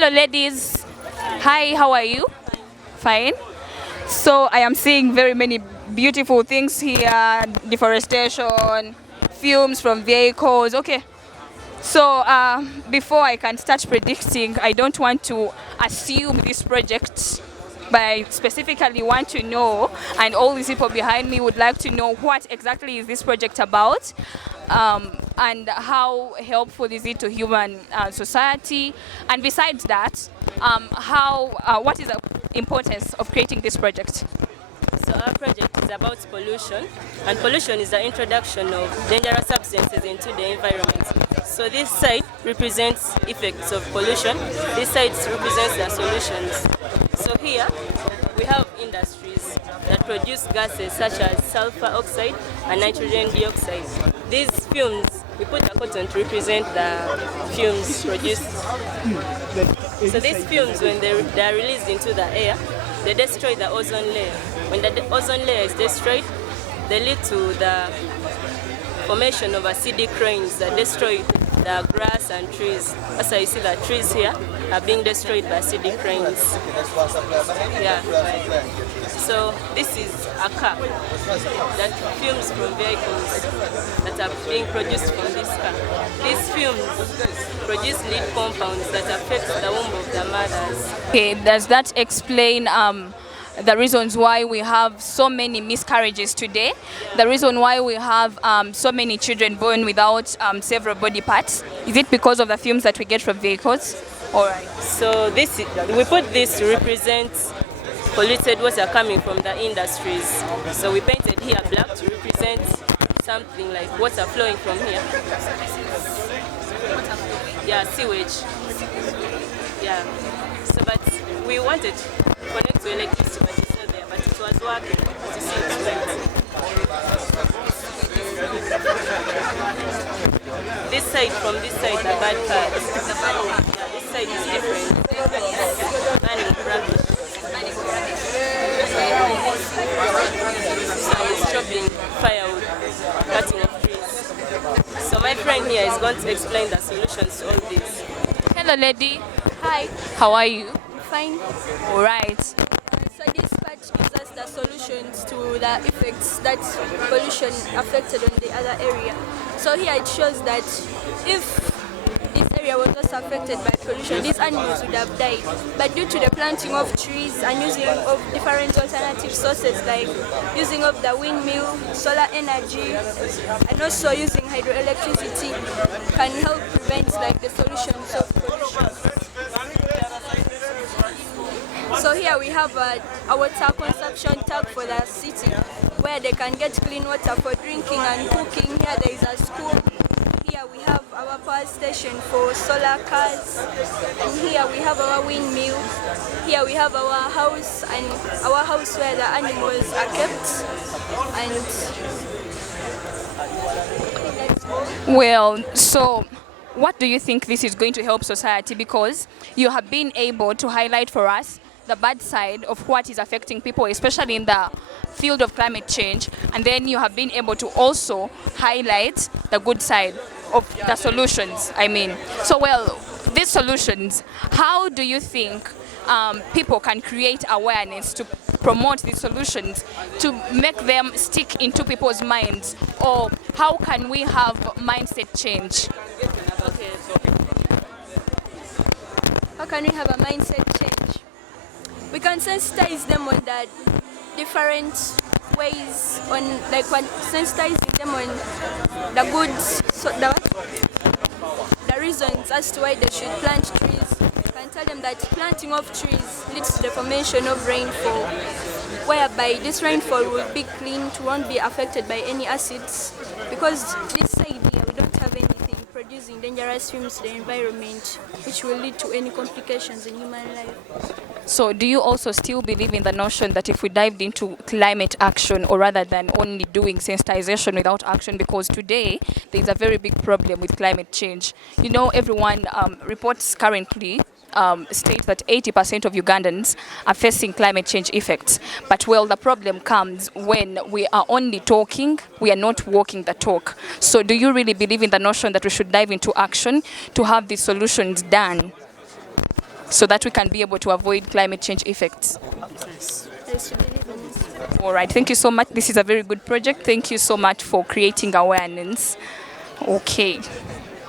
Hello, ladies. Hi, how are you? Fine. So I am seeing very many beautiful things here: deforestation, fumes from vehicles. Okay. So before I can start predicting, I don't want to assume this project, but I specifically want to know, and all these people behind me would like to know what exactly is this project about, and how helpful is it to human society, and besides that, what is the importance of creating this project? So our project is about pollution, and pollution is the introduction of dangerous substances into the environment. So this side represents effects of pollution, this side represents the solutions. So here we have industries that produce gases such as sulfur oxide and nitrogen dioxide. These fumes, we put a cotton to represent the fumes produced. So these fumes, when they are released into the air, they destroy the ozone layer. When the ozone layer is destroyed, they lead to the formation of acidic rains that destroy the grass and trees. That's why you see the trees here are being destroyed by acidic rains. Yeah. So this is a car that fumes from vehicles that are being produced from this car. These fumes produce lead compounds that affect the womb of the mothers. Okay, does that explain the reasons why we have so many miscarriages today? The reason why we have so many children born without several body parts? Is it because of the fumes that we get from vehicles? All right. So we put this to represent polluted water coming from the industries. So we painted here black to represent something like water flowing from here. Yeah, sewage. Yeah. So but we wanted to connect to electricity, but it's not there. But it was working. As you see, it's right. This side from this side, the bad parts. Yeah, this side is different. Burning rubbish. So it's chopping firewood, cutting of trees. So my friend here is going to explain the solutions to all this. Hello, lady. Hi, How are you? fine. All right. So this part gives us the solutions to the effects that pollution affected on the other area. So here it shows that if this area was also affected by pollution, these animals would have died. But due to the planting of trees and using of different alternative sources like using of the windmill, solar energy, and also using hydroelectricity can help prevent like the solutions of pollution. So here we have a water consumption tap for the city where they can get clean water for drinking and cooking. Here there is a school. Here we have our power station for solar cars. And here we have our windmill. Here we have our house, and our house where the animals are kept. And Well, so what do you think this is going to help society? Because you have been able to highlight for us the bad side of what is affecting people, especially in the field of climate change, and then you have been able to also highlight the good side of the solutions, I mean. So, well, these solutions, how do you think people can create awareness to promote these solutions, to make them stick into people's minds, or how can we have mindset change? Okay. how can we have a mindset change? We can sensitize them on the different ways, on like what sensitizing them on the good, so the reasons as to why they should plant trees. You can tell them that planting of trees leads to the formation of rainfall, whereby this rainfall will be clean, it won't be affected by any acids, because this side here we don't have anything producing dangerous fumes to the environment, which will lead to any complications in human life. So do you also still believe in the notion that if we dived into climate action, or rather than only doing sensitization without action, because today there is a very big problem with climate change. You know, everyone reports currently state that 80% of Ugandans are facing climate change effects. But well, the problem comes when we are only talking, we are not walking the talk. So do you really believe in the notion that we should dive into action to have these solutions done? so that we can be able to avoid climate change effects. Yes, we believe in it. All right, thank you so much. This is a very good project. Thank you so much for creating awareness. Okay.